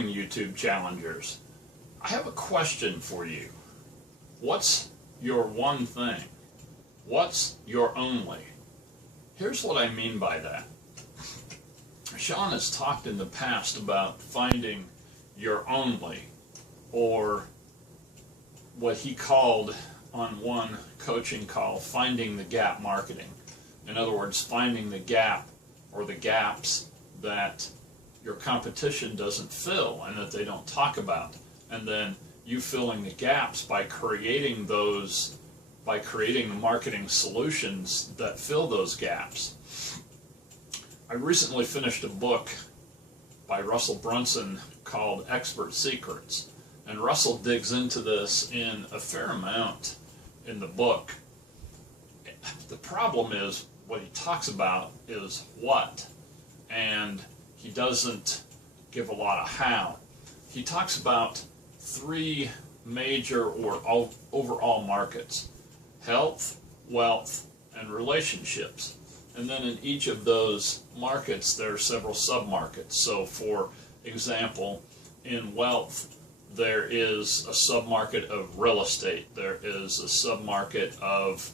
morning, YouTube challengers. I have a question for you. What's your one thing? What's your only? Here's what I mean by that. Sean has talked in the past about finding your only, or what he called on one coaching call, finding the gap marketing. In other words, finding the gap or the gaps that your competition doesn't fill and that they don't talk about. And then you filling the gaps by creating those, by creating the marketing solutions that fill those gaps. I recently finished a book by Russell Brunson called Expert Secrets. And Russell digs into this in a fair amount in the book. The problem is, what he talks about is what, and he doesn't give a lot of how. He talks about three major or overall markets: health, wealth, and relationships. And then in each of those markets there are several sub-markets. So for example, in wealth there is a sub-market of real estate, there is a sub-market of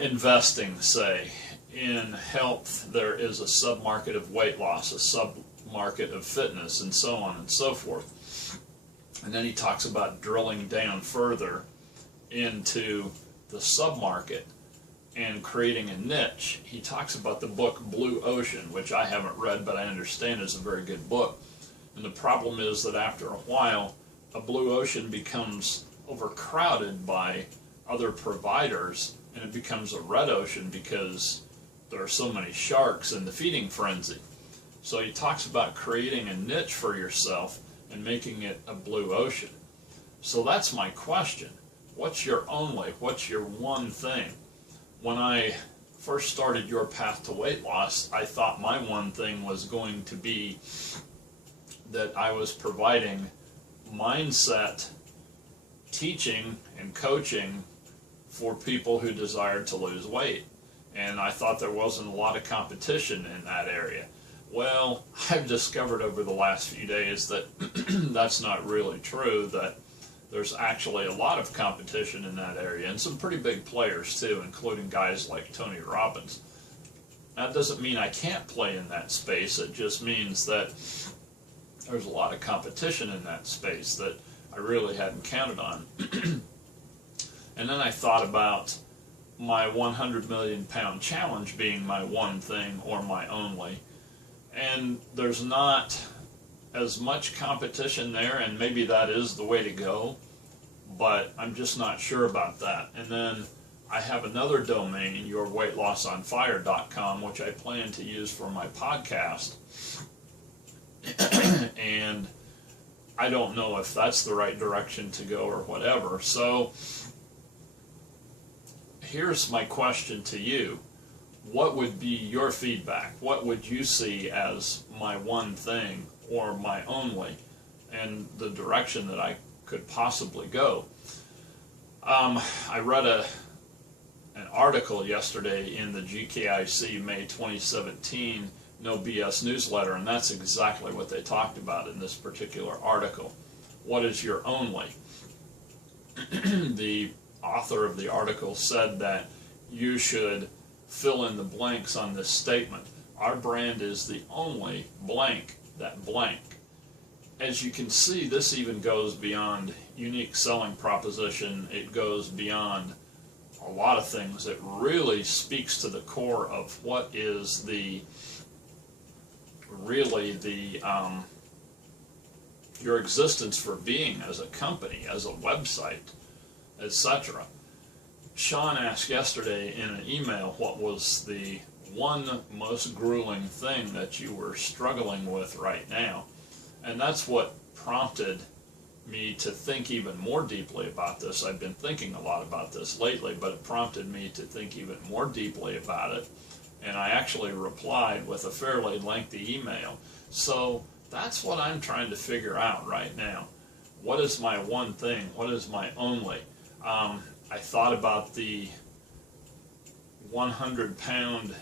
investing, say. In health there is a sub-market of weight loss, a sub-market of fitness, and so on and so forth. And then he talks about drilling down further into the sub-market and creating a niche. He talks about the book Blue Ocean, which I haven't read, but I understand is a very good book. And the problem is that after a while, a blue ocean becomes overcrowded by other providers, and it becomes a red ocean because there are so many sharks in the feeding frenzy. So he talks about creating a niche for yourself and making it a blue ocean. So that's my question. What's your only? What's your one thing? When I first started Your Path to Weight Loss, I thought my one thing was going to be that I was providing mindset teaching and coaching for people who desired to lose weight. And I thought there wasn't a lot of competition in that area. Well, I've discovered over the last few days that that's not really true, that there's actually a lot of competition in that area, and some pretty big players too, including guys like Tony Robbins. That doesn't mean I can't play in that space, it just means that there's a lot of competition in that space that I really hadn't counted on. And then I thought about my 100 million pound challenge being my one thing or my only. And there's not as much competition there, and maybe that is the way to go, but I'm just not sure about that. And then I have another domain, yourweightlossonfire.com, which I plan to use for my podcast. And I don't know if that's the right direction to go or whatever. So here's my question to you. What would be your feedback? What would you see as my one thing or my only, and the direction that I could possibly go? I read an article yesterday in the GKIC May 2017 No BS newsletter, and that's exactly what they talked about in this particular article. What is your only? The author of the article said that you should fill in the blanks on this statement. Our brand is the only blank, that blank. As you can see, this even goes beyond unique selling proposition. It goes beyond a lot of things. It really speaks to the core of what is your existence for being as a company, as a website, etc. Sean asked yesterday in an email what was the one most grueling thing that you were struggling with right now. And that's what prompted me to think even more deeply about this. I've been thinking a lot about this lately, but it prompted me to think even more deeply about it. And I actually replied with a fairly lengthy email. So that's what I'm trying to figure out right now. What is my one thing? What is my only? I thought about the 100-pound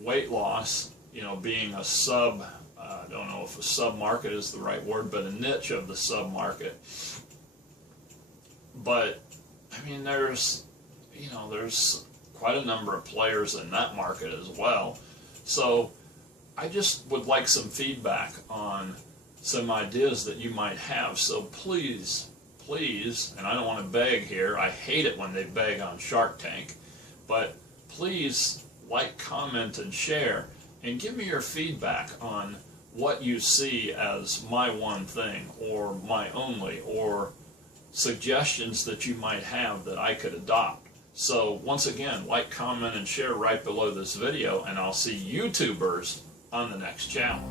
weight loss, being a sub I don't know if a sub-market is the right word, but a niche of the sub-market. But, I mean, there's quite a number of players in that market as well. So I just would like some feedback on some ideas that you might have. So please, and I don't want to beg here, I hate it when they beg on Shark Tank, but please like, comment, and share, and give me your feedback on what you see as my one thing, or my only, or suggestions that you might have that I could adopt. So once again, like, comment, and share right below this video, and I'll see YouTubers on the next channel.